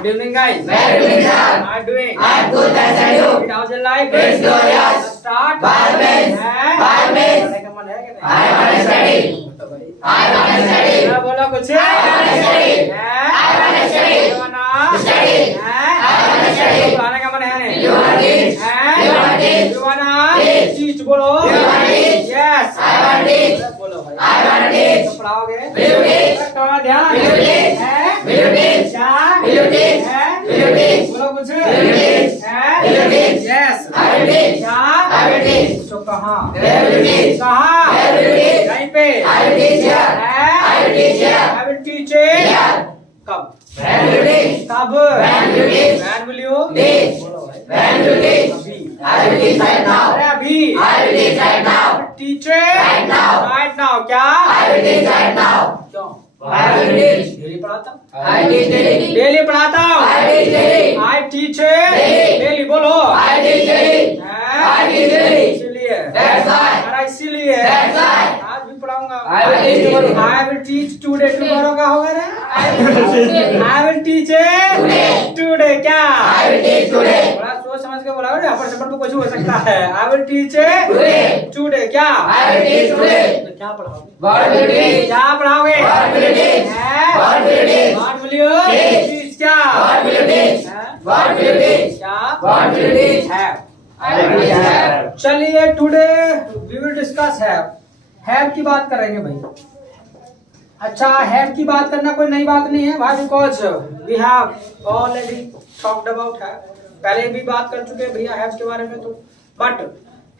Good evening, guys. Very good, sir. How are you doing? I'm good, thanks, and you? How's your life? It's glorious. Start. By means. By means. पढ़ने का मन है कि नहीं? I want to study. I want to study. क्या बोला कुछ? I want to study. I want to study. You wanna Study. I want to study. पढ़ने का मन है नहीं? You want to teach. You want to teach. You wanna Teach. teach बोलो? You wanna teach. Yes. I want to teach. बोलो भाई. I want to teach. तो पढ़ाओगे? Will you teach? थोड़ा ध्यान. Will you teach? हैं? Will you teach? क्या? Will you teach? हैं? Will you teach? बोलो कुछ? Will you teach? हैं? Will you teach? Yes. I will teach. क्या? I will teach. तो कहाँ? Where will you teach? कहाँ? Where will you teach? कहीं पे? I will teach here. हैं? I will teach here. I will teach it. Here. कब? When will you teach? कब? When will you teach? When will you? Teach. बोलो भाई. When will you teach? अभी. I will teach right अरे now. अभी. I will teach right now. Teach it. Right now. Right now. क्या? I will teach right now. क्यों? I will teach. Daily पढ़ाता हूँ. I teach daily. Daily पढ़ाता हूँ. I teach daily. I teach it. Daily. Daily बोलो. I teach daily. हैं? I teach daily. इसीलिए. That's why. अरे इसीलिए. That's why. आज भी पढ़ाऊंगा. I will teach tomorrow. I will teach today. Tomorrow का होगा ना? I will teach it. Today. Today क्या? I will teach today. बड़ा सोच समझ के बोला ना, अपन तो कुछ हो सकता है. I will teach it. Today. Today क्या? I will teach today. तो क्या पढ़ाओगे? What will you teach? क्या पढ़ाओगे? What will you teach? हैं? What will you teach? What will you Teach. teach क्या? What will you teach? हैं? What will you teach? क्या? What will you teach? है. I will teach have. चलिए today we will discuss have की बात करेंगे भाई. अच्छा, हैव की बात करना कोई नई बात नहीं है भाई, because we have already talked about have. पहले भी बात कर चुके हैं भैया हैव के बारे में. तो बट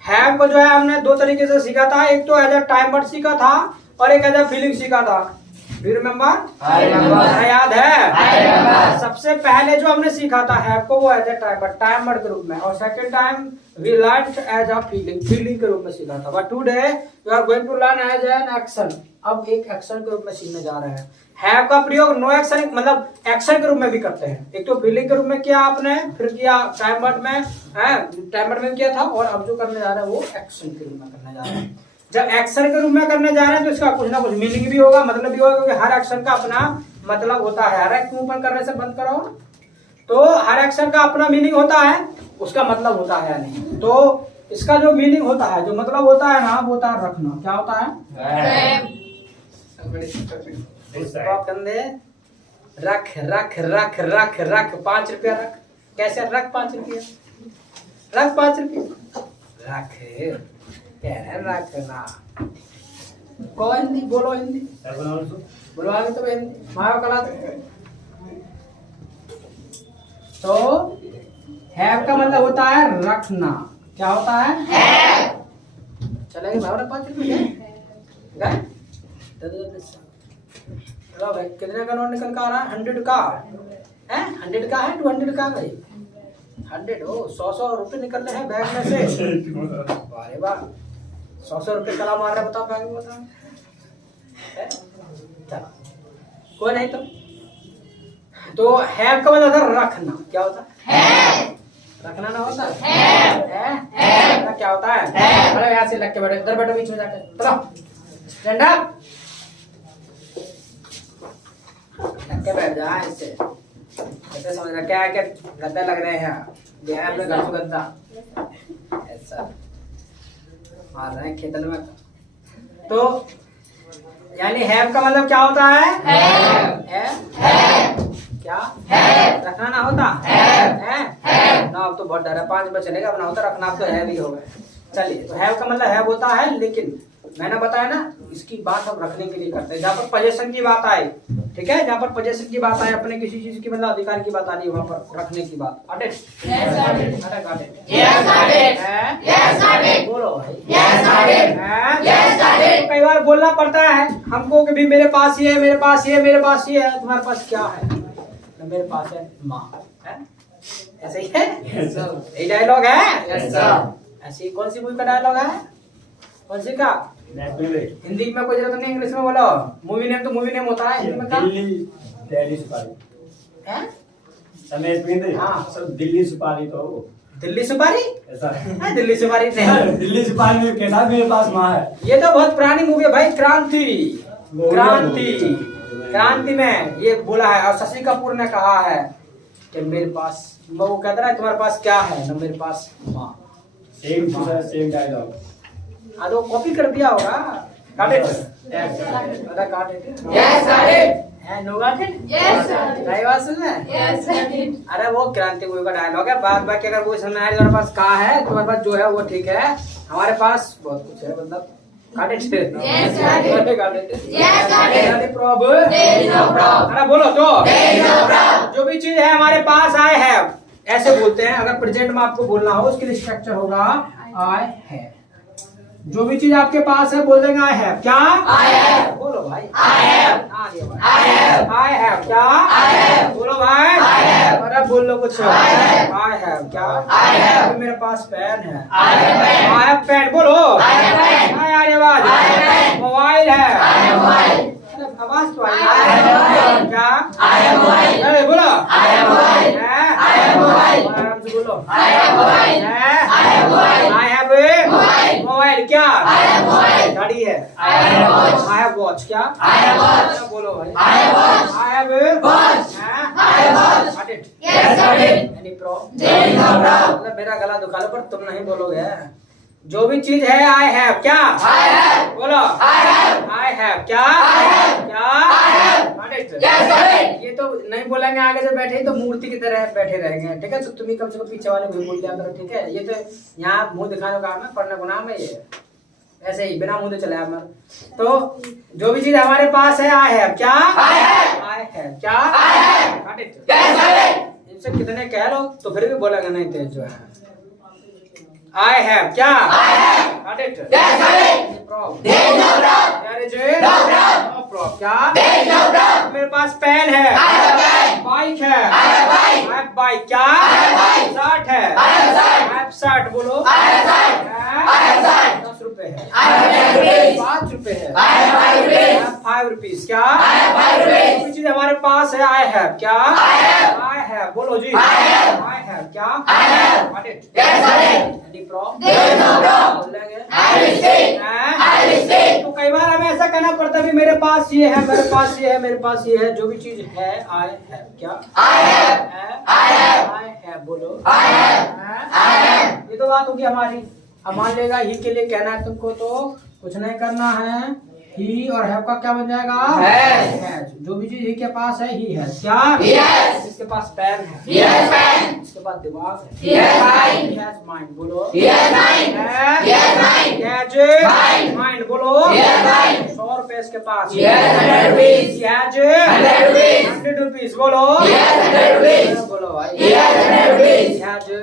हैव को जो है हमने दो तरीके से सीखा था. एक तो एज अ टाइम वर्ड सीखा था और एक एज अ फीलिंग सीखा था. Do you remember? I remember. याद है? I remember. सबसे पहले जो हमने सीखा था हैव को वो एज अ टाइम वर्ड के रूप में, और second time we learn as a feeling के रूप में सीखा था. But today you are going to learn as an action. अब एक एक्शन के रूप में सीखने जा रहे हैं. हैव का प्रयोग नो एक्शन मतलब एक्शन के रूप में भी करते हैं. एक तो फीलिंग के रूप में किया आपने, फिर किया टाइम वर्ड में, टाइम वर्ड में किया था, और अब जो करने जा रहे हैं वो एक्शन के रूप में करने जा रहे हैं. जब एक्शन के रूप में करने जा रहे हैं तो इसका कुछ ना कुछ मीनिंग भी होगा, मतलब भी होगा, क्योंकि हर एक्शन का अपना मतलब होता है. हर एक ओपन करने से बंद करो तो हर एक्शन का अपना मीनिंग होता है, उसका मतलब होता है नहीं. तो इसका जो मीनिंग होता है, जो मतलब होता है ना, वो होता है रखना. क्या होता है? कंधे रख रख रख रख रख 5 रुपया रख. कैसे रख 5 रुपया? रख 5 रुपया रख. कह रहे रखना. को हिंदी बोलो, हिंदी बोलो आगे तो हिंदी मारो कला. तो हैव का मतलब होता है रखना. क्या होता है? चलेंगे भावना 5 रुपये गए. चलो भाई, कितने का नोट निकल कर आ रहा है? 100 का है. 100 का है, 200 का भाई. 100 हो 100 रुपये निकल रहे हैं बैग में से. वाह वाह, 100 रुपये कला मार रहा है. बताओ बैग में, बताओ. कोई नहीं. तो हैव का मतलब था रखना. क्या होता है? रखना ना होता है? क्या होता है? अरे यहाँ से लग के बैठो, इधर बैठो बीच में जाकर. चलो स्टैंड अप. लग के बैठ जा. इससे ऐसे समझ रहा क्या है कि गद्दा लग रहे हैं. गया अपने घर से गद्दा ऐसा मार रहे हैं खेतन में. तो यानी हैव का मतलब क्या होता है? क्या रखना ना होता है ना. अब तो बहुत डर है. 5 रुपये चलेगा अपना होता रखना. अब तो है भी हो गए. चलिए, तो हैव का मतलब हैव होता है, लेकिन मैंने बताया ना इसकी बात हम रखने के लिए करते हैं. जहाँ पर पोजेशन की बात आए, ठीक है, जहाँ पर पोजेशन की बात आए, अपने किसी चीज की मतलब अधिकार की बात आ रही है, वहाँ पर रखने की बात. बोलो भाई. कई बार बोलना पड़ता है हमको कि भी मेरे पास ये है, मेरे पास ये, मेरे पास ये है. तुम्हारे पास क्या है? मेरे पास है माँ. ऐसे ही है. यही डायलॉग है. ऐसी कौन सी मूवी का डायलॉग है? कौन सी का? हिंदी में कोई जरूरत नहीं, इंग्लिश में बोलो. मूवी नेम तो मूवी नेम होता है. हिंदी में क्या? दिल्ली सुपारी. हाँ, सब दिल्ली सुपारी. तो दिल्ली सुपारी. ऐसा है. दिल्ली सुपारी नहीं. दिल्ली सुपारी में कहता मेरे पास माँ है. ये तो बहुत पुरानी मूवी है भाई. क्रांति. क्रांति में ये बोला है, और शशि कपूर ने कहा है कि मेरे पास, वो कहता है तुम्हारे पास क्या है ना, मेरे पास माँ। Same same dialogue. हाँ तो कॉपी कर दिया होगा। Cut it, cut it. Yes, got it. है no cut it. Yes, sir. सही बात सुन रहे हैं? Yes, got it. अरे वो क्रांति मूवी का डायलॉग है। बात बाकी अगर वो समझ आए तुम्हारे पास कहा है, तुम्हारे पास जो है वो ठीक है, हमारे पास बहुत कुछ है, मतलब काट इट। Yes, got it. काट it. Yes, got it. Any problem? There is no problem. अरे बोलो तो। There is no problem. जो भी चीज है हमारे पास आई हैव, ऐसे बोलते हैं। अगर प्रेजेंट में आपको बोलना हो उसके लिए स्ट्रक्चर होगा आई हैव। जो भी चीज आपके पास है बोल देंगे आई हैव। क्या? I have. बोलो भाई। I have. I have. I have. क्या? I have. बोलो भाई। I have. अरे बोल लो कुछ। I have. I have. क्या? I have. अभी मेरे पास पेन है। I have pen. I have pen. बोलो। I have pen. आई आ रही आवाज। I have pen. मोबाइल है। I have mobile. अरे आवाज तो आई। I have mobile. क्या? I have mobile. अरे बोलो। I have mobile. है? I have mobile. आराम से बोलो। I have mobile. है? I have mobile. I have Mobile. Mobile. क्या? I have mobile. घड़ी है। I have watch. I have watch। क्या? I have watch. अच्छा, बोलो भाई। I have watch. I have Watch. हैं? I have watch. Got it. Yes, got it. Any problem? There is no problem. मतलब मेरा गला दुखा लो पर तुम नहीं बोलोगे। जो भी चीज है आई हैव। क्या? I have. बोलो। I have. I have. क्या? I have. क्या? I have. Got it. Yes, got it. ये तो नहीं बोलेंगे, आगे से बैठे तो मूर्ति की तरह बैठे रहेंगे। ठीक है, तो तुम ही कम से कम पीछे वाले भी बोल दिया करो। ठीक है, ये तो यहाँ मुंह दिखाने का काम है, पढ़ने का नाम है ये। ऐसे ही बिना मुंह चले हमारे। तो जो भी चीज हमारे पास है आई हैव। क्या? I have. I have. क्या? I have. Got it. Yes, got it. इनसे कितने कह लो तो फिर भी बोलेंगे नहीं तेज जो है। आई हैव। क्या? I have. Got it. Yes, got it. Problem. There is no problem. There is No problem. no problem. क्या? There is no problem. मेरे पास पेन है। I have pen. बाइक है। I have bike. I have bike। क्या? I have bike. Shirt है। I have shirt. I have shirt। बोलो। I have shirt. हैं? I have shirt. 10 रुपए है। I have 10 rupees. 5 रुपए है। I have 5 rupees. I have 5 rupees। क्या? I have 5 rupees. कोई चीज हमारे पास है आई हैव। क्या? I have. I have। बोलो जी। I have. I have। क्या? I have. Got it. Yes, got it. Any problem? There is no problem. बोल लेंगे। I will speak. हैं? I will speak. तो कई बार हमें ऐसा कहना पड़ता है भी मेरे पास ये है, मेरे पास ये है, मेरे पास ये है। जो भी चीज है आई हैव। क्या? I have. है? I have. I have. बोलो। I have. हैं? I have. ये तो बात होगी हमारी। अब मान लेगा ही के लिए कहना है तुमको, तो कुछ नहीं करना है। ही और हैव का क्या बन जाएगा? Has. Has। जो भी चीज ही के पास है ही है। क्या? He has. इसके पास पेन है। He has pen. इसके पास दिमाग है। He has mind. He has mind। बोलो। He has mind. He has mind. Mind. Mind. बोलो। He has mind. 100 रुपए इसके पास। He has 100 rupees. He has 100 rupees. 100 rupees। बोलो। He has 100 rupees. बोलो भाई। He has 100 rupees. He has 100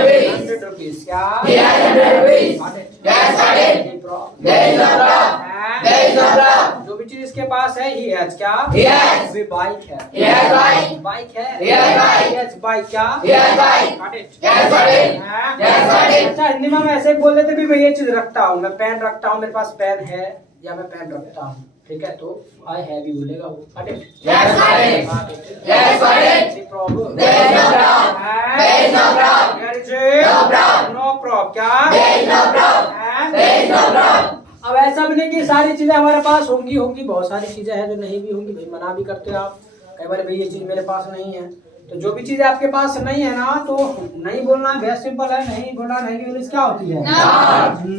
rupees. 100 rupees। क्या? He has 100 rupees. Got it. Yes, got it. Any problem? There is no problem. हैं? There is no problem. जो भी चीज इसके पास है ही हैज। क्या? He has. अभी बाइक है। He has bike. बाइक है। He has bike. He has bike। क्या? He has bike. Got it. Yes, got it. हैं? Yes, got it. अच्छा, हिंदी में हम ऐसे बोल देते भी मैं ये चीज रखता हूँ, मैं पेन रखता हूँ, मेरे पास पेन है, या मैं पेन रखता हूँ। ठीक है, तो आई हैव ही बोलेगा वो। Got it. Yes, got it. Yes, got it. Any problem? There is no problem. हैं? There is no problem. There is No problem. no problem। क्या? There is no problem. हैं? There is no problem. अब ऐसा भी नहीं कि सारी चीजें हमारे पास होंगी, बहुत सारी चीजें हैं जो नहीं भी होंगी। भाई मना भी करते हो आप कई बार, भाई ये चीज मेरे पास नहीं है। तो जो भी चीज आपके पास नहीं है ना, तो नहीं बोलना, बहुत सिंपल है। नहीं बोलना, नहीं की इंग्लिश क्या होती है?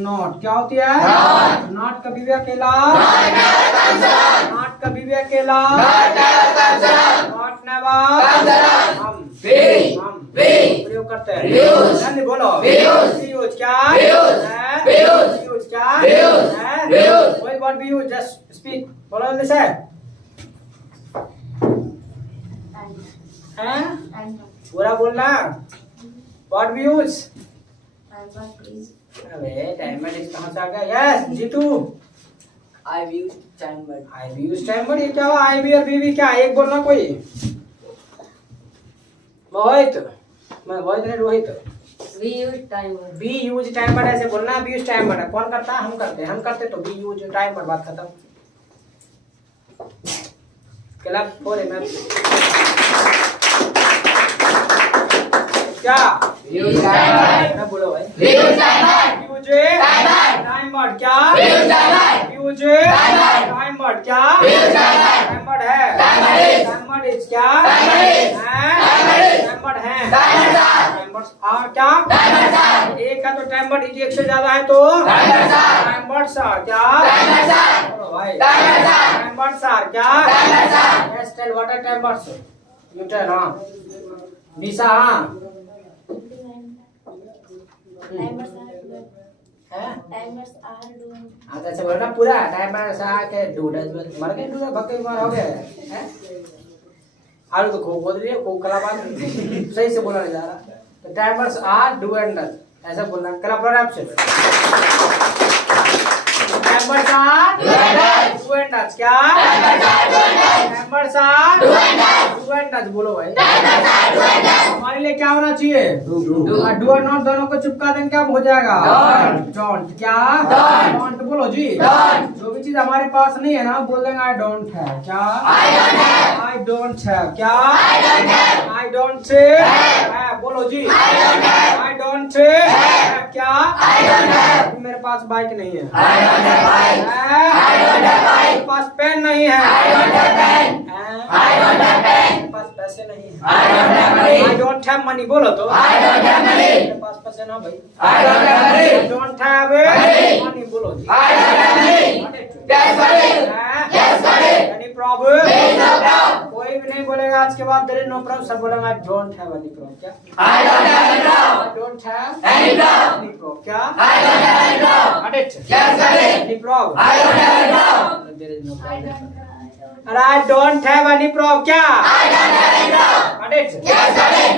नॉट। क्या होती है? नॉट कभी भी अकेला। नॉट कभी भी अकेला। Not never. हम प्रयोग करते हैं। जल्दी बोलो। यूज। क्या? यूज। क्या? What we use? Just speak. बोलो जल्दी से। हैं? पूरा बोलना। व्हाट वी यूज? अबे टाइम मैनेज कहाँ से आ गया? Yes Jitu. I've used time word. I we use time word. ये क्या हुआ? आई वी और वी क्या एक बोलना कोई? मोहित, मैं मोहित नहीं Rohit. We use time word. B use time word ऐसे बोलना। बी यूज टाइम वर्ड कौन करता है? हम करते हैं। हम करते तो बी यूज टाइम वर्ड, बात खत्म। क्लब फोर एम क्या? Use time word. ना बोलो भाई। Use time word. Use Time word. Time word. क्या? Use time word. Use Time word. Time word. क्या? Use time word. Time word है। Time word is. Time word is क्या? Time word is. हैं? Time word is. Are क्या? एक है तो time but एक से ज्यादा है तो टाइम बट्स आर क्या? बोलो भाई टाइम बट्स आर क्या? Yes tell what are time butts? You tell हां निशा हां Timers are doing. आता से बोलना पूरा टाइमर्स आर के डू मर गए डू भक्के मार हो गए हैं आलू तो खूब बोल रही है खूब कला बात सही से बोला नहीं जा रहा तो timers are do and does ऐसा बोलना कला प्रोनाउन से timers are do and does क्या timers are do and does बोलो भाई हमारे लिए क्या होना चाहिए डू और नॉट दोनों को चिपका देंगे क्या हो जाएगा डोंट क्या डोंट बोलो जी जो भी चीज हमारे पास नहीं है ना बोल देंगे आई डोंट है क्या आई डोंट है क्या आई डोंट है बोलो जी आई डोंट है क्या मेरे पास बाइक नहीं है मेरे पास पेन नहीं है मेरे पास पैसे नहीं है आई डोंट हैव मनी बोलो तो मेरे पास पैसे ना भाई आई डोंट हैव मनी बोलो जी एनी प्रॉब्लम कोई भी नहीं बोलेगा आज के बाद देयर इज नो प्रॉब्लम सब बोलेंगे I don't have any problem क्या I don't have any problem क्या I don't have any problem any problem I don't have any problem there is no problem अरे I don't have any problem क्या I don't have any problem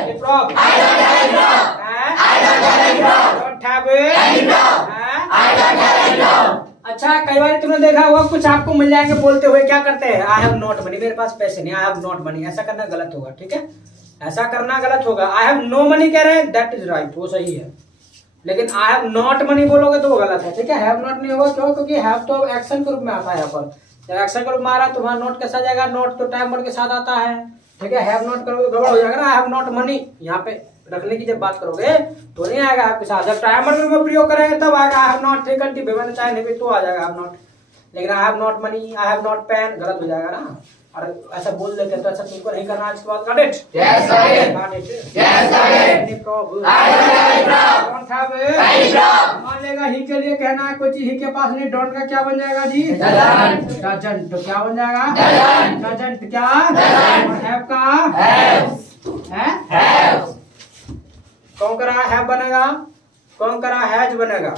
any problem I don't have any problem I don't have any problem don't have any problem I don't have any problem अच्छा कई बार तुमने देखा होगा कुछ आपको मिल जाएंगे बोलते हुए क्या करते हैं आई हैव नॉट मनी मेरे पास पैसे नहीं आई हैव नॉट मनी ऐसा करना गलत होगा ठीक है ऐसा करना गलत होगा आई हैव नो मनी कह रहे हैं दैट इज राइट वो सही है लेकिन आई हैव नॉट मनी बोलोगे तो वो गलत है ठीक है हैव नॉट नहीं होगा क्यों क्योंकि हैव तो एक्शन के रूप में आता है यहाँ पर जब एक्शन के रूप में आ रहा है तो वहाँ नोट कैसा जाएगा नोट तो टाइम वर्ड के साथ आता है ठीक है हैव नॉट करोगे गड़बड़ हो जाएगा ना आई हैव नॉट मनी यहाँ पे रखने की जब बात करोगे तो नहीं आएगा आपके साथ जब टाइम वर्ड में प्रयोग करेंगे तब आएगा आई हैव नॉट टेकन टी मैंने चाय नहीं पी तो आ जाएगा आई हैव नॉट लेकिन I have not money I have not pen गलत हो जाएगा ना और ऐसा बोल देते तो ऐसा तुमको नहीं करना आज के बाद got it Yes, got it. Got it Yes, got it. Any problem I don't have any problem. Don't have Any problem. मान लेगा ही के लिए कहना है कोई चीज ही के पास नहीं डोंट का क्या बन जाएगा जी Doesn't. डजंट तो क्या बन जाएगा Doesn't. डजंट क्या Doesn't. और हैव का Has. है Has. कौन करा हैव बनेगा कौन करा हैज बनेगा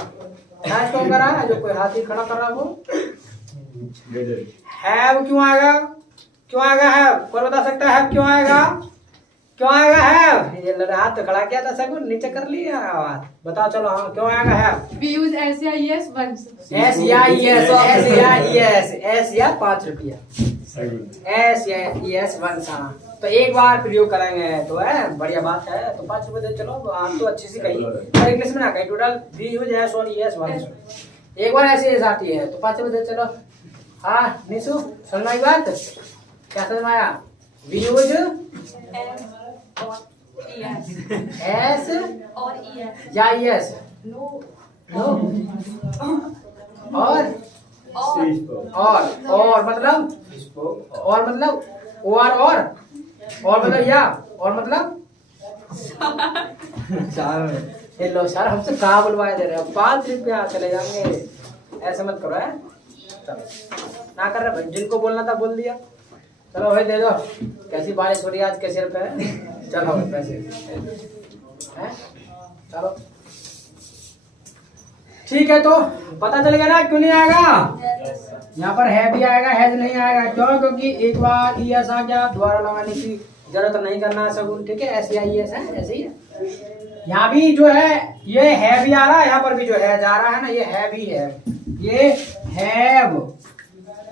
हैज कौन करा है जो कोई हाथी खड़ा कर रहा वो हैव क्यों आएगा हैव कौन बता सकता है क्यों आएगा हैव ये हाथ तो खड़ा किया था सब नीचे कर लिया बताओ चलो हाँ क्यों आएगा have We use SIS once. S या 5 रुपया एस या यस वंस तो एक बार प्रयोग करेंगे तो है बढ़िया बात है तो 5 रुपए दे चलो आप तो अच्छी सी कही पर इंग्लिश में ना कही टोटल वी यूज एस और यस वंस एक बार ऐसे एस आती है तो 5 रुपए दे चलो हाँ निशु समझ आई बात क्या समझ आया we use Yes. S Or ES. या यस No. नो और मतलब और मतलब या और मतलब सर हेलो सर हमसे कहाँ बुलवाए दे रहे हो 5 रुपया चले जाएंगे ऐसे मत करो है ना कर रहे भाई जिनको बोलना था बोल दिया चलो भाई दे दो कैसी बारिश हो रही है आज कैसे रुपए है चलो भाई पैसे हैं चलो ठीक है तो पता चल गया ना क्यों नहीं आएगा यहाँ पर है भी आएगा हैज नहीं आएगा क्यों क्योंकि एक बार ई एस आ गया दोबारा लगाने की जरूरत नहीं करना सगुन ठीक है ऐसे आई एस है ऐसे ही है यहाँ भी जो है ये है भी आ रहा है यहाँ पर भी जो है जा रहा है ना ये है भी है ये हैव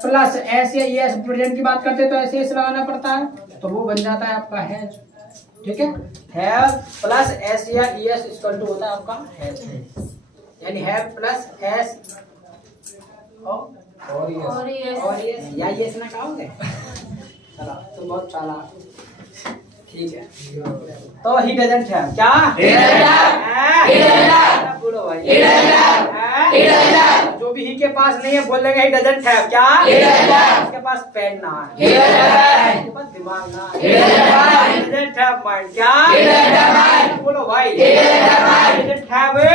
प्लस एस या एस प्रेजेंट की बात करते हैं तो ऐसे एस लगाना पड़ता है तो वो बन जाता है आपका हैज ठीक है हैव प्लस एस या एस इक्वल टू होता है आपका हैज यानी हैव प्लस एस और यस या यस ना कहोगे चलो तो बहुत चालाक ठीक है तो ही डजंट हैव क्या बोलो भाई जो भी ही के पास नहीं है बोल देंगे ही डजंट हैव क्या इसके पास पेन ना है इसके पास दिमाग ना है didn't have mind क्या Didn't have mind. बोलो भाई Didn't have mind. didn't have a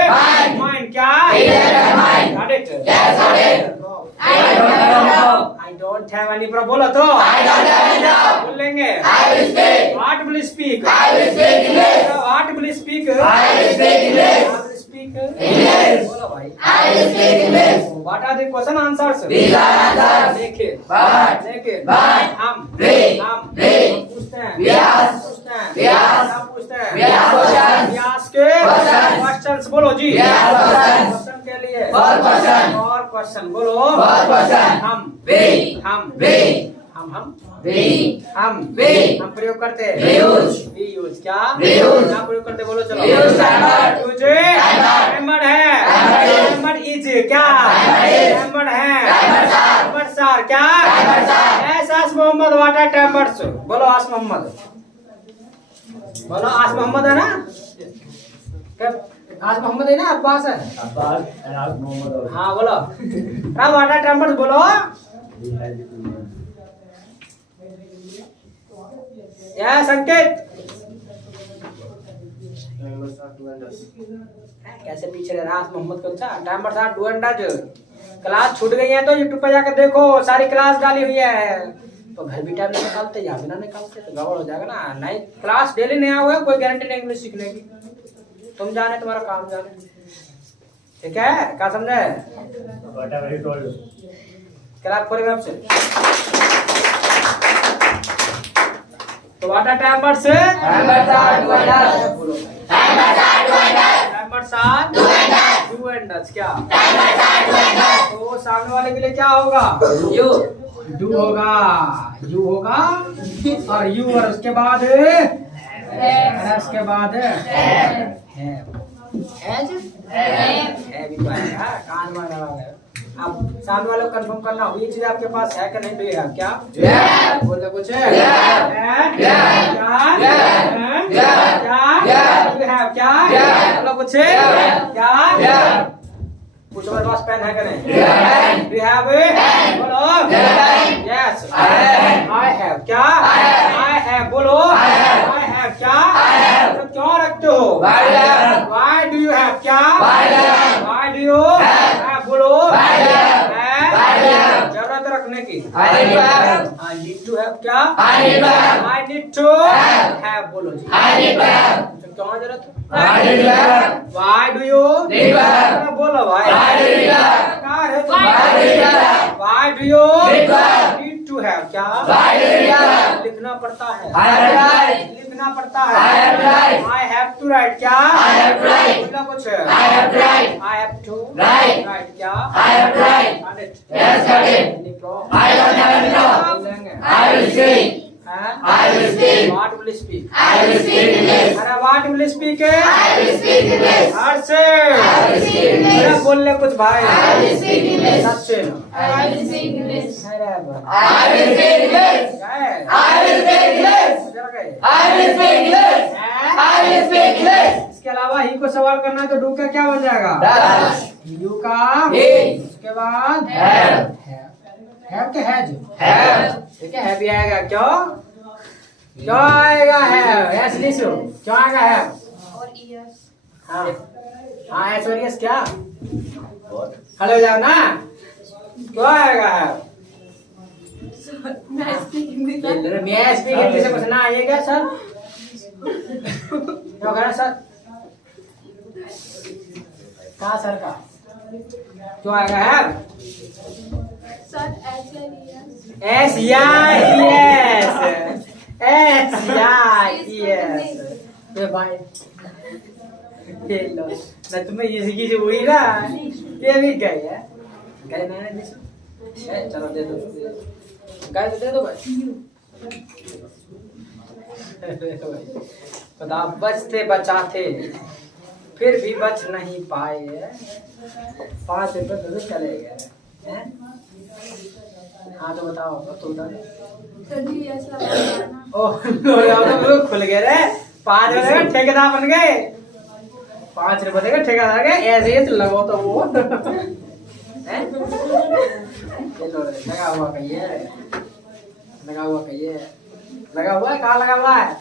mind क्या Didn't have mind. got it Yes, got it. I don't know. I don't have any problem बोलो तो I don't have any job. बोलेंगे I will speak. what will you speak I will speak English. what will you speak I will speak English. I will speak English. बोलो भाई I will speak English. what are the question answers These are answers. देखिए But. देखिए But. हम We. हम We. पूछते हैं We ask. पूछते हैं We ask. हम पूछते हैं We ask questions. We ask के Questions. questions बोलो जी We ask questions. क्वेश्चन के लिए For question. और क्वेश्चन बोलो For question. हम We. हम We. हम We. हम We. हम प्रयोग करते हैं We use. We use क्या We use. क्या प्रयोग करते हैं बोलो चलो We use timer. Use Timer. Timer है Timer is. टाइमर इज क्या Timer is. टाइमर है Timer sir. टाइमर सर क्या Timer sir. आस मोहम्मद वाटा टाइमर्स बोलो आस मोहम्मद बोलो आस मोहम्मद है ना क्या आस मोहम्मद है ना अब्बास है Abbas and ask Muhammad also. हाँ बोलो राम वाटा टाइमर्स बोलो We had it. या संकेत कैसे पीछे रह रहा मोहम्मद कौन सा टाइमर था डू एंड डज क्लास छूट गई है तो यूट्यूब पे जाकर देखो सारी क्लास डाली हुई है तो घर भी टाइम निकालते या बिना निकालते तो गड़बड़ हो जाएगा ना नहीं क्लास डेली नया हुआ है कोई गारंटी नहीं इंग्लिश सीखने की तुम जाने तुम्हारा काम जाने ठीक है क्या समझे Whatever he told you. Class करेगा आपसे तो वाटा टाइमर से Timer sir. Do and does. बोलो Timer sir. Do and does. Timer साथ Do and does. Do and does क्या Timer sir. Do and does. तो सामने वाले के लिए क्या होगा You. डू होगा यू होगा और यू और उसके बाद उसके बाद है भी तो आएगा कान में लगा है अब सामने वाले को कंफर्म करना हो ये चीज आपके पास है कि नहीं डू है क्या Yeah. बोलते कुछ है Yeah. है? Yeah. क्या Yeah. है? Yeah. क्या Yeah. डू है क्या Yeah. बोलो कुछ है Yeah. क्या Yeah. पूछो मेरे पास पेन है कि नहीं Yeah. Do you have it? Pen. बोलो Yeah. Yes. I have. I have क्या I have. I have बोलो I have. I have क्या I have. तो क्यों रखते हो Why do you have? Why do you have क्या Why do you have? Why do you Have. have बोलो Why do you have? Have. Why do you have? जरूरत रखने की I need to have. I need to have क्या I need to have. I need to Have. have बोलो जी I need to have. तो क्यों जरूरत I need to have. Why do you Need to have. अरे बोलो भाई Why do you have? कहाँ है Why do you have? Why do you Need to have. need to have क्या Why do you have? लिखना पड़ता है I have to write. लिखना पड़ता है I have to write. I have to write क्या I have to write. बोला कुछ I have to write. I have to Write. write क्या I have to write. Got it. Yes, got it. Any problem? I don't have any job. बोलेंगे I will speak. हाँ? I will speak. What will you speak I will speak English. अरे what will you speak I will speak English. हर से I will speak English. अरे बोल ले कुछ भाई I will speak English. सच से I will speak English. अरे भाई I will speak English. क्या है I will speak English. जरा गए I will speak English. हैं? I will speak English. इसके अलावा ही को सवाल करना है तो डू का क्या बन जाएगा Does. यू का He. उसके बाद Have. है के हैज Have. ठीक है भी आएगा क्यों क्यों आएगा है यस लिसो क्यों आएगा है Or ears. हाँ हाँ यस और यस क्या हेलो हो जाओ ना क्यों आएगा है May I speak English? मैं स्पीक हिंदी से पूछना आइएगा सर क्यों कह रहा सर कहाँ सर का क्यों आएगा है Sir, as well ears. S या यस एस या यस ए भाई ये लो ना तुम्हें ये की जो हुई ना ये भी गए है गए ना जिस चलो दे दो गए तो दे दो भाई बता बचते बचाते फिर भी बच नहीं पाए 5 रुपए तो चले गए हैं हाँ तो बताओ तो बता Sir, do you yes लगाना? ओह लोग खुल गए रे 5 रुपए का ठेकेदार बन गए 5 रुपए का ठेकेदार गए ऐसे ही तो लगो तो वो हैं ये लो रे लगा हुआ कहिए लगा हुआ कहिए लगा हुआ है कहाँ लगा हुआ है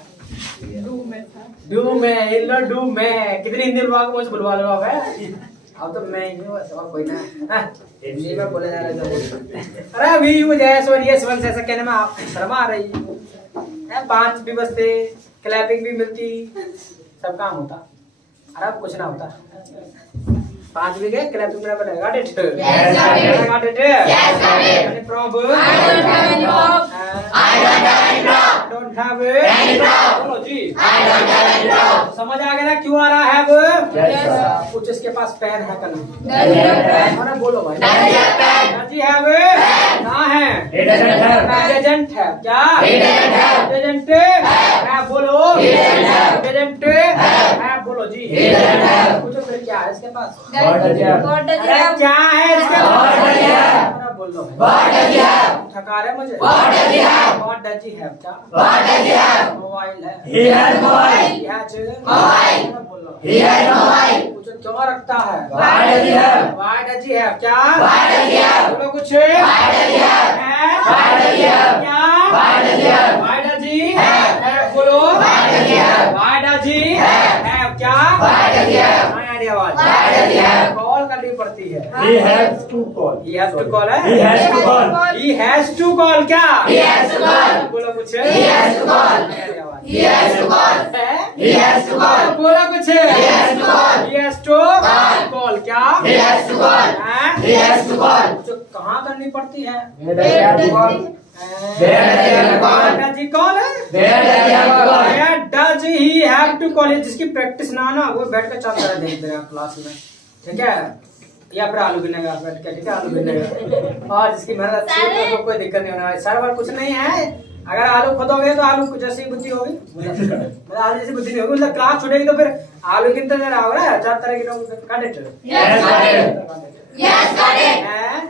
डू में था। डू में, इन लो डू में। कितनी हिंदी बोलवा मुझे बुलवा लो आप है। अब तो मैं ही हूँ, और कोई ना। हाँ, हिंदी में बोले जा रहे तो। अरे वी यूज एस और यस वन ऐसा कहने में आप शर्म आ रही है। 5 भी बजते, क्लैपिंग भी मिलती, सब काम होता। अरे अब कुछ ना होता। 5 भी गए, क्लैपिंग मेरा बनेगा। Got it? Yes, got it. Got it? Yes, got it. Any problem? I don't have any problem. I don't have any problem. Don't have Any problem. बोलो जी। I don't have any problem. समझ आ गया ना क्यों आ रहा है अब? Yes, sir. कुछ इसके पास पेन है कलम? Does he have pen? अरे बोलो भाई। Does he have pen? Does he have? कहाँ है? He doesn't have. Doesn't have क्या? He doesn't have. Doesn't है बोलो। He doesn't have. Doesn't है बोलो जी। He doesn't have. पूछो फिर क्या है इसके पास? What does he have? What does he अरे have? क्या है इसके What pass? does he have? अरे बोलो भाई। What does he have? थका रहे मुझे। What does he have? What does he have क्या? What does he have? Mobile है। He has mobile. क्या चाहिए? मोबाइल। अरे बोलो। He has mobile. पूछो क्यों रखता है? Why does he have? Why does he have क्या? Why does he have? बोलो कुछ। Why does he have? है? Why does he have? क्या? Why does he have? Why does he have? बोलो। Why does he have? Why does he have? have क्या? Why does he have? हाँ यार ये आवाज। Why does he have? Call करनी पड़ती है। He has to call. He has to call है? He has to call. He has to call क्या? He has to call. बोलो कुछ। He has to call. हाँ यार ये आवाज। He has to call. है? He has to call. बोलो कुछ। He has to call. He has to Call. call क्या? He has to call. हैं? He has to call. जो कहाँ करनी पड़ती है? Where does he have to call? Where does he have to call? Where does he call है? Where does he have to call? Where does he have to call? ये जिसकी practice ना ना वो बैठ कर चलता है देख देगा क्लास में, ठीक है? या फिर आलू गिनेगा बैठ के, ठीक है? आलू गिनेगा। और जिसकी मेहनत अच्छी है तो कोई दिक्कत नहीं होने वाली। सर कुछ नहीं है। अगर आलू खोदोगे तो आलू जैसी बुद्धि होगी, मतलब आलू जैसी बुद्धि नहीं होगी, मतलब क्लास छूटेगी तो फिर आलू गिनते नहीं रहोगे ना। 4 तरह के लोग candidate. Yes, got it. Yes, got it.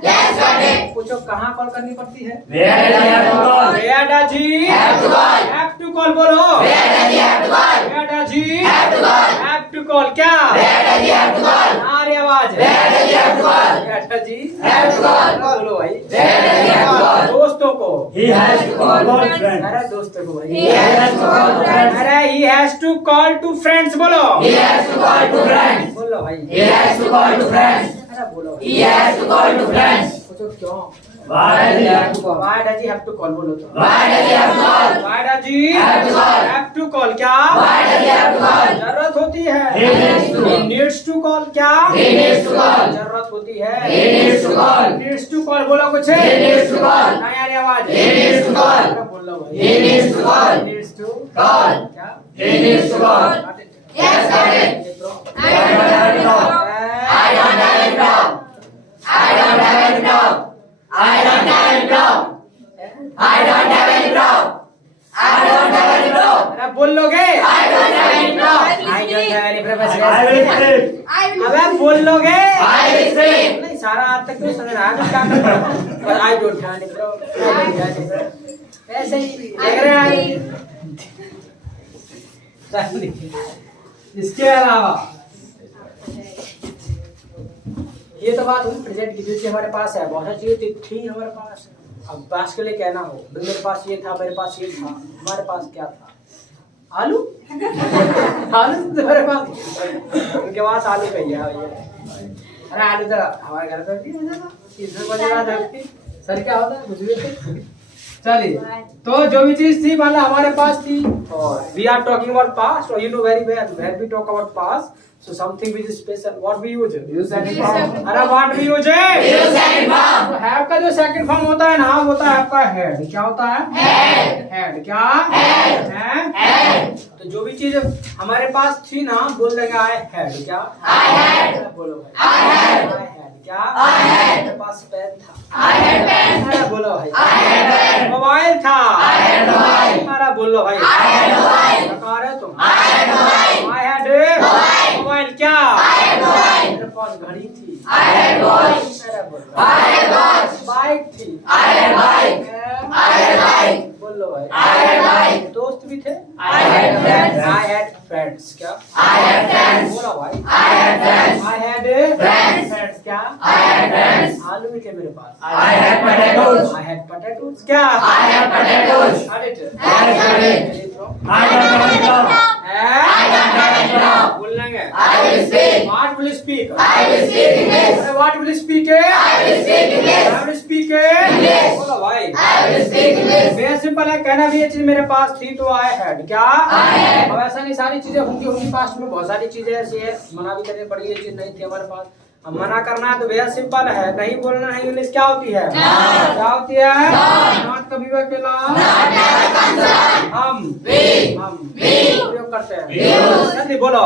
Yes, got it. पूछो कहाँ कॉल करनी पड़ती है? Where does he have to call? Where does he Have to call. have to call बोलो। Where does he have to call? Where does he Have to call. have to call क्या? Where does he have to call? आ रही आवाज। Where does he have to call? Where does he Have to call. बोलो भाई। Where does he have to call? दोस्तों को। He has to call friends. अरे दोस्तों को भाई। He has to call to friends. अरे he has to call to friends बोलो। He has to call to friends. बोलो भाई। He has to call to friends. अरे बोलो। He has to call to friends. पूछो क्यों? Why does he have to call? Why does he have to call बोलो तो। Why does he have to call? Why does he Have to call. have to call क्या? Why does he have to call? जरूरत होती है। He needs to He call. needs to call क्या? He needs to call. जरूरत होती है। He needs to call. Needs to call बोलो कुछ। He needs to call. ना यार ये आवाज। He needs to call. अरे बोलो भाई। He needs to call. Needs to Call. क्या? He needs to call. Yes, got it. ये तो। I don't have any problem. I don't have any problem. I don't have any problem. I don't have any problem. I don't have any problem. I don't have any problem. अरे बोल लोगे? I don't have any problem. I don't have any preference. I will sleep. I will. अबे बोल लोगे? I will sleep. नहीं सारा आज तक तो समझ रहा है क्या कर रहा हूँ। पर I don't have any problem. I don't have any problem. ऐसे ही देख रहे हैं आप। इसके अलावा ये तो बात हुई प्रेजेंट की जो हमारे पास है, बहुत सारी चीजें थी हमारे पास। अब पास के लिए कहना हो मेरे पास ये था, मेरे पास ये था, हमारे पास क्या था? आलू। आलू तो तुम्हारे पास, उनके पास आलू कही है भैया। अरे आलू तो हमारे घर पे भी होता था, इसमें बजा था। सर क्या होता है कुछ भी। चलिए तो जो भी चीज थी मतलब हमारे पास थी, और we are talking about past, और you know very well when we talk about past so something which is special, what we use? Use second form. अरे what we use? Use second form. तो have का जो second form होता है ना होता है आपका हेड। क्या होता है? Head. हेड क्या? Head. है? Head. तो जो भी चीज हमारे पास थी ना बोल देंगे आई हेड क्या? I had. बोलो भाई। I had. I had क्या? I had. मेरे पास पेन था। I had pen. अरे बोलो भाई। I had pen. मोबाइल था। I had mobile. अरे बोलो भाई। I had mobile. क्या रहे तुम? I had mobile. I had Mobile. Mobile क्या? I had mobile. मेरे पास घड़ी थी। I had watch. अरे बोलो। I had watch. बाइक थी। I had bike. I had bike. बोलो भाई। I had bike. दोस्त भी थे। I had friends. I had friends क्या? I had friends. बोलो भाई। I had friends. I had Friends. friends क्या? I had friends. आलू भी थे मेरे पास। I had potatoes. I had potatoes क्या? I had potatoes. Got it? Yes, got it. I don't have any problem. What will speak है? I will speak English. I will speak है English. बोलो भाई। I will speak English. Very simple है, कहना भी ये चीज मेरे पास थी तो आई हैड। क्या? I had. अब ऐसा नहीं सारी चीजें होंगी पास्ट में, बहुत सारी चीजें ऐसी है मना भी करनी पड़ी, ये चीज नहीं थी हमारे पास। अब मना करना है तो वेरी सिंपल है, नहीं बोलना है इंग्लिश क्या होती है? क्या होती है? नॉट कभी भी अकेला हम प्रयोग करते हैं। जल्दी बोलो।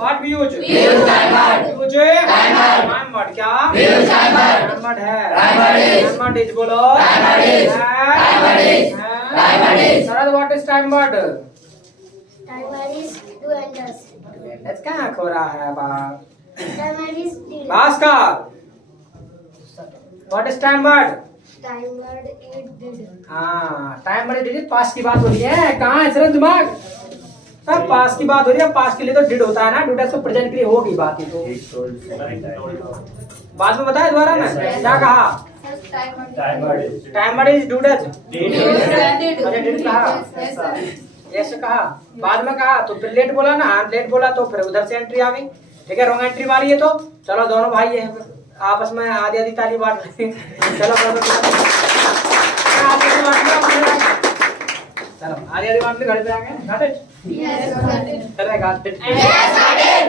What we use? use time word. Use time word. क्या? use time word. Time word है। Time word is. Time word is बोलो। Time word is. Time word is. Time word is. सरद what is time word? Time word is do and does. क्या खो रहा है बाप? Time word is did. Bhaskar what is time word? Time word it did. हाँ time word did, पास की बात हो रही है। कहाँ है सर दिमाग? सब पास की बात हो रही है, पास के लिए तो डिड होता है ना, डूडा तो प्रेजेंट के लिए होगी बात ही तो। बाद में बताया दोबारा ना क्या कहा? Time word is. Time word is do does. Did. अच्छा डिड कहा, ऐसे कहा, बाद में कहा तो फिर लेट बोला ना, लेट बोला तो फिर उधर से एंट्री आ गई। ठीक है, रॉन्ग एंट्री मारी है तो चलो दोनों भाई हैं आपस में आधी आधी ताली बांट रहे हैं। चलो चलो आधी आधी बांट घर पे आ गए। Got it? चलो got it.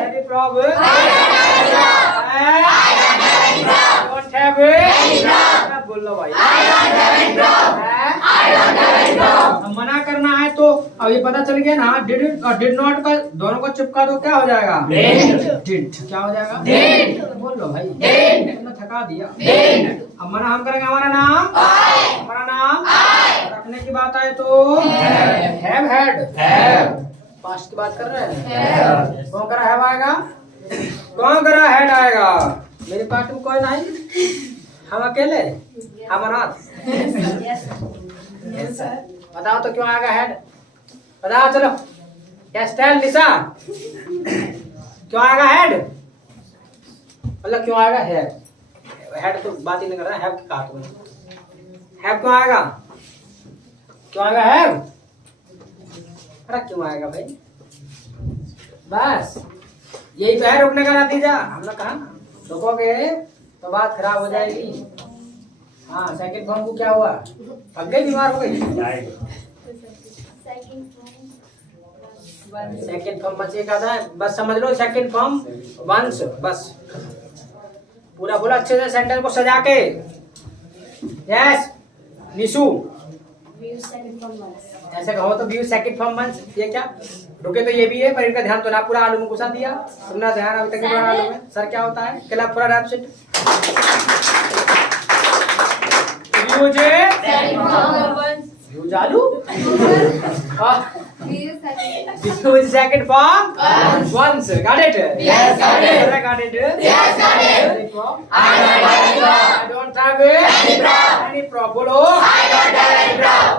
Any problem? Don't have it? बोल लो भाई। अब मना करना है तो अब ये पता चल गया ना, डिड और डिड नॉट का दोनों को चिपका दो क्या हो जाएगा? डिड। क्या हो जाएगा? बोल लो भाई। इतना थका दिया। अब मना हम करेंगे हमारा नाम, हमारा नाम रखने की बात आए तो हैव हैड। पास्ट की बात कर रहे हैं। कौन करा हैव आएगा? कौन करा हैड आएगा? मेरे पार्टी में कोई नहीं, हम अकेले, हम अनाथ। बताओ तो क्यों आएगा हेड? बताओ चलो। क्या स्टाइल निशा? क्यों आएगा हेड? मतलब क्यों आएगा हेड? हेड तो बात ही नहीं कर रहा, हैव की कहा तुमने। हैव क्यों आएगा? क्यों आएगा हैव? अरे क्यों आएगा भाई? बस यही तो है रुकने का नतीजा। हमने कहा ना रुकोगे तो बात खराब हो जाएगी। हाँ सेकंड फॉर्म को क्या हुआ? अब गई, बीमार हो गई। सेकंड फॉर्म बचेगा था, बस समझ लो सेकंड फॉर्म वंस, बस पूरा बोला अच्छे से सेंटेंस को सजा के। यस निशु ऐसे कहो तो व्यू सेकंड फॉर्म वंस। ये क्या रुके तो ये भी है, पर इनका ध्यान तो ना पूरा आलू में घुसा दिया तुमने ध्यान अभी तक पूरा आलू में। सर क्या होता है? क्लब पूरा रैप्सिट मुझे यूज आलू use second form once. Got it? Yes, got it. Got it? Yes, got it. I don't have any problem. बोलो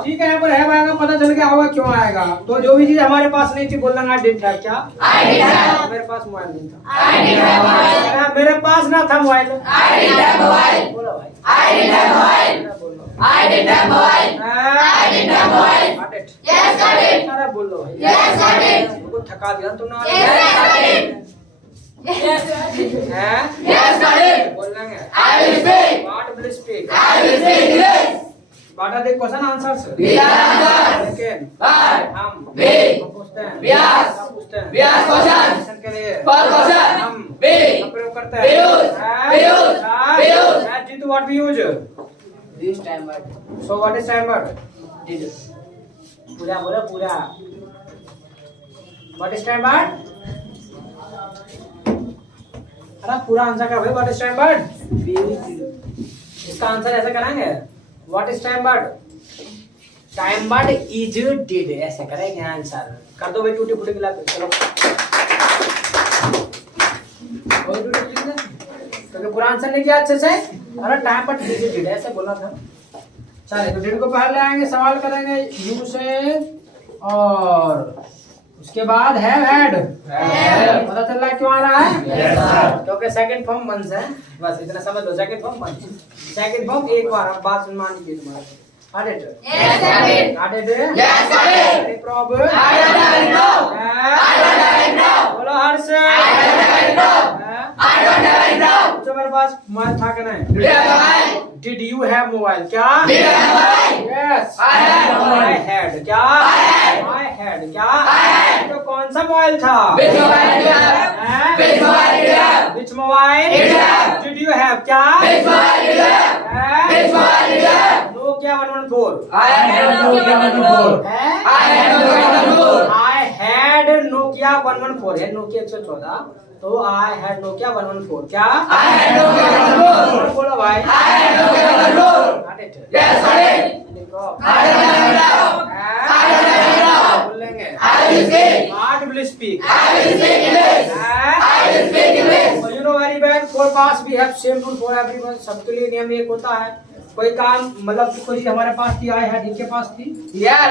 ठीक है। यहाँ पर है आएगा, पता चल गया होगा क्यों आएगा। तो जो भी चीज हमारे पास नहीं थी बोलना I didn't have। क्या? I didn't have. मेरे पास मोबाइल नहीं था। I didn't have mobile. मेरे पास ना था mobile. I didn't have mobile. बोलो भाई। I didn't have mobile. बोलो। I didn't have mobile. I didn't have mobile. Got it? Yes, got it. अरे बोलो भाई। Yes, got it. तुमको थका दिया ना तुमने। Yes, got it. हैं? Yes, got it. बोलना है। I will speak. What will speak? I will speak English. What are the question answers? We are answers. Second, But हम we पूछते हैं। we ask. क्या पूछते हैं? We ask questions. Question के लिए For question. हम We प्रयोग करते we हैं। use. We use. We use. Jitu, what we use? Use time word. So what is time word? Did. पूरा बोलो पूरा। What is time word? अरे पूरा आंसर क्या भाई? What is time word? इसका आंसर ऐसे कराएंगे। What is time word? Time word is did, ऐसे करेंगे आंसर। कर दो भाई टूटी फूटी गिला के। चलो कोई टूटी फूटी गिला क्योंकि पूरा आंसर नहीं किया अच्छे से। अरे टाइम वर्ड is did ऐसे बोलना था। चलिए तो डिड को पहले आएंगे, सवाल करेंगे यू से और उसके बाद हैव हैड। पता चल रहा है क्यों आ रहा है? क्योंकि सेकंड फॉर्म वंस है, बस इतना समझ लो। Second form once, second form एक बार। अब बात सुन मान लीजिए तुम्हारे। Got it? Yes, got it. Got it? Yes, got it. Any problem? I don't have any problem. I don't have any problem. बोलो हर्ष। I don't have any problem. I don't have any problem. पूछो मेरे पास mobile था कि नहीं? Do you have mobile? Did you have mobile? क्या? Did you have mobile? Yes I had mobile. I had. क्या? I had. I had. क्या? I had. तो कौन सा मोबाइल था? Which mobile did you have? हैं? Which mobile did you have? Which mobile? Did you have? Did you have? क्या? Which mobile did you have? हैं? Which mobile did you have? Nokia 114। I had Nokia 114. हैं? I had Nokia 114. I had Nokia 114 है, Nokia 114, तो I had Nokia 114। क्या? I had Nokia 114. बोलो भाई। I had Nokia 114. Got it? Yes, got it. लिखो। I don't have it now. हैं? I don't have it now. बोलेंगे। I will speak. What will you speak? I will speak English. हैं? I will speak English. So you know very well, for pass we have same rule for everyone। सबके लिए नियम एक होता है। कोई काम मतलब कोई चीज हमारे पास थी, आई हैड, इनके पास थी Yeah.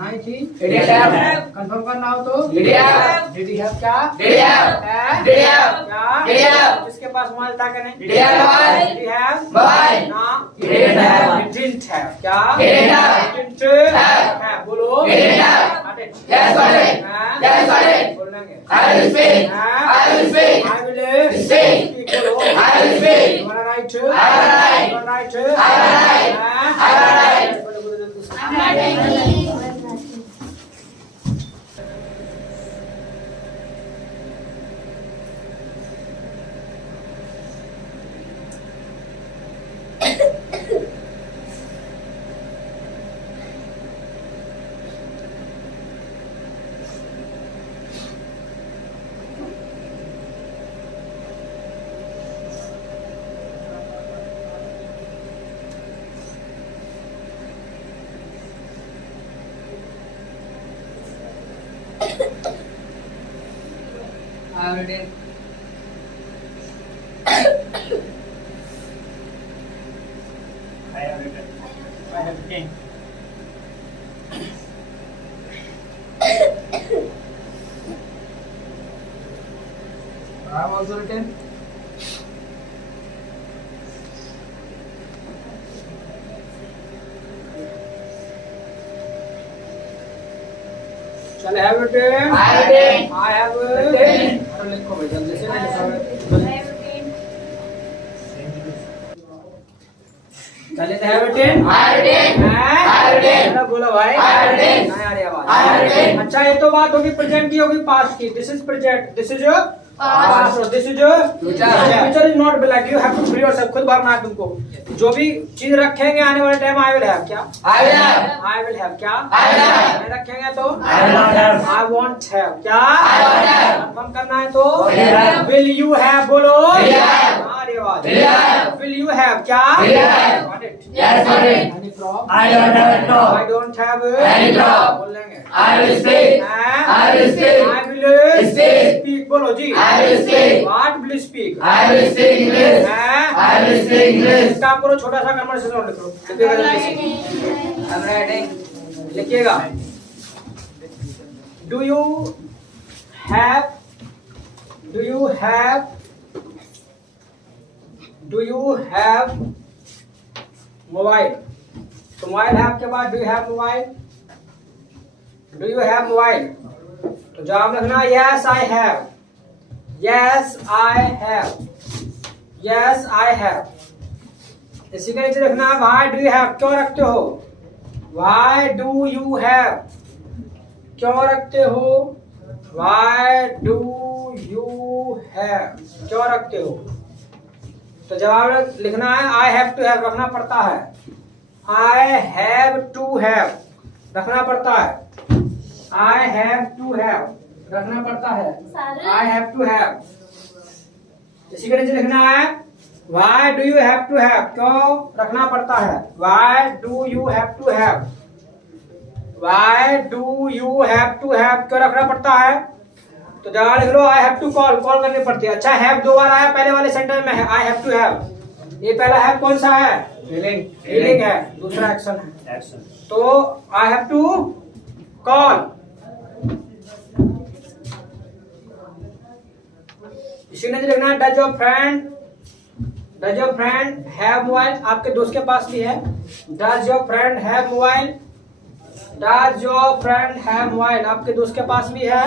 नहीं थी, Did you have? कंफर्म करना हो तो Did you have? Did you have? क्या? Did you have? हैं? Did you have? क्या? Did you have? किसके पास मोबाइल था कि नहीं? Did you have mobile? Did you have? Mobile. ना। You didn't have. You didn't have। क्या? You didn't have. You didn't Have. have। बोलो। You didn't have. Got it? Yes, got it. हैं? Yes, got it. बोलेंगे। I will speak. हैं? I will speak. I will Speak. बोलो। I will speak. You wanna write? I will write. You wanna write? I will write. हैं? I will write. बोलो, बोलो, जल्दी से। I'm writing. I have written. I have written. I have written. I have also written. चल have written. I have written. I have Written. अरे लिखो भाई जल्दी से I लिखो। have written. चले तो have written. I have written. हैं? I have written. जरा बोलो भाई। I have written. नहीं आ रही आवाज। I have written. अच्छा ये तो बात होगी प्रेजेंट की, होगी पास्ट की। This is present, this is past, this is future is not black. You have to free yourself. खुद भरना है तुमको। जो भी चीज रखेंगे आने वाले टाइम आई विल हैव। क्या? I will have. I will have. क्या? I will have. नहीं रखेंगे तो I will not have. I want have. क्या? I want have. कंफर्म करना है तो Will have. Will you have. बोलो। Will you have. हाँ रे आवाज। Will you have. Will you have. क्या? Will you have. Got it. Yes, got it. Any problem? I don't have it now. I don't have Any problem. बोलेंगे। I will speak. हैं? I will speak. I will Speak. speak। बोलो जी। I will speak. What will you speak? I will speak English. हैं? I will speak English. इसका पूरा छोटा सा conversation लिख लो। लिखिएगा जल्दी से। I'm writing. लिखिएगा। Do you have? Do you have? Do you have mobile? तो मोबाइल है आपके पास। Do you have mobile? Do you have mobile? तो जवाब लिखना yes I have. Yes I have. Yes I have. इसी के नीचे लिखना है why do you have? क्यों रखते हो? Why do you have? क्यों रखते हो? Why do you have? क्यों रखते हो? तो जवाब लिखना है I have to have। रखना पड़ता है। I have to have रखना पड़ता है। I have to have रखना पड़ता है। I have to have। इसी के नीचे लिखना है Why do you have to have? क्यों रखना पड़ता है? Why do you have to have? Why do you have to have? क्यों रखना पड़ता है? तो जवाब लिख लो I have to call। Call करनी पड़ती है। अच्छा have दो बार आया पहले वाले सेंटेंस में है I have to have। ये पहला है कौन सा है? Feeling. फीलिंग है। दूसरा एक्शन है। Action. तो I have to call। इसी ने लिखना है does your friend have mobile? आपके दोस्त के पास भी है। Does your friend have mobile? Does your friend have mobile? आपके दोस्त के पास भी है।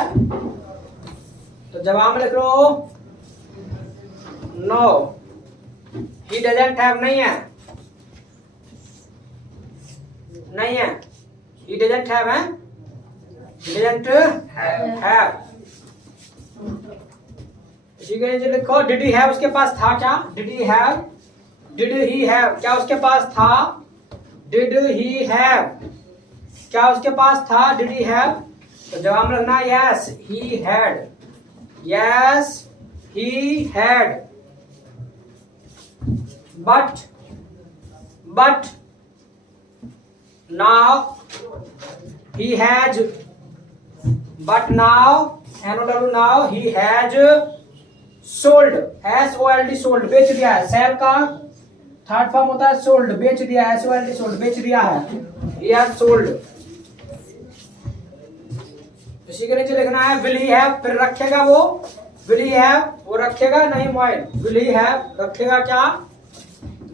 तो जवाब में लिख लो नो। he doesn't have नहीं है, नहीं है, he doesn't have है, he doesn't have। इसी के नीचे लिखो did he have, उसके पास था क्या, did he have, did he have, क्या उसके पास था, did he have, क्या उसके पास था, did he have, तो जवाब में लिखना yes he had, yes he had, but now he has, but now now he has sold, sold, sold, बेच दिया है। सेल का थर्ड फॉर्म होता है सोल्ड, बेच दिया है, sold, सोल्ड, बेच दिया है, he has sold। इसी के नीचे लिखना है will he have, फिर रखेगा वो, will he have, वो रखेगा नहीं मोबाइल, will he have, रखेगा क्या,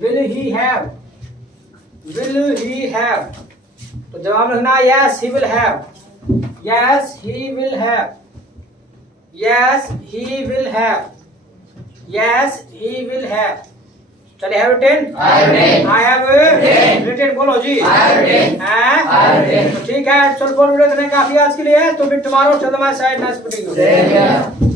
will he have, will he have, तो जवाब लिखना है yes he will have, yes he will have, yes he will have, yes he will have। चलिए have written, I have written, बोलो जी, I have written, ठीक है। चलो फोन वीडियो देखने काफी आज के लिए, तो फिर tomorrow to the my side, nice meeting you।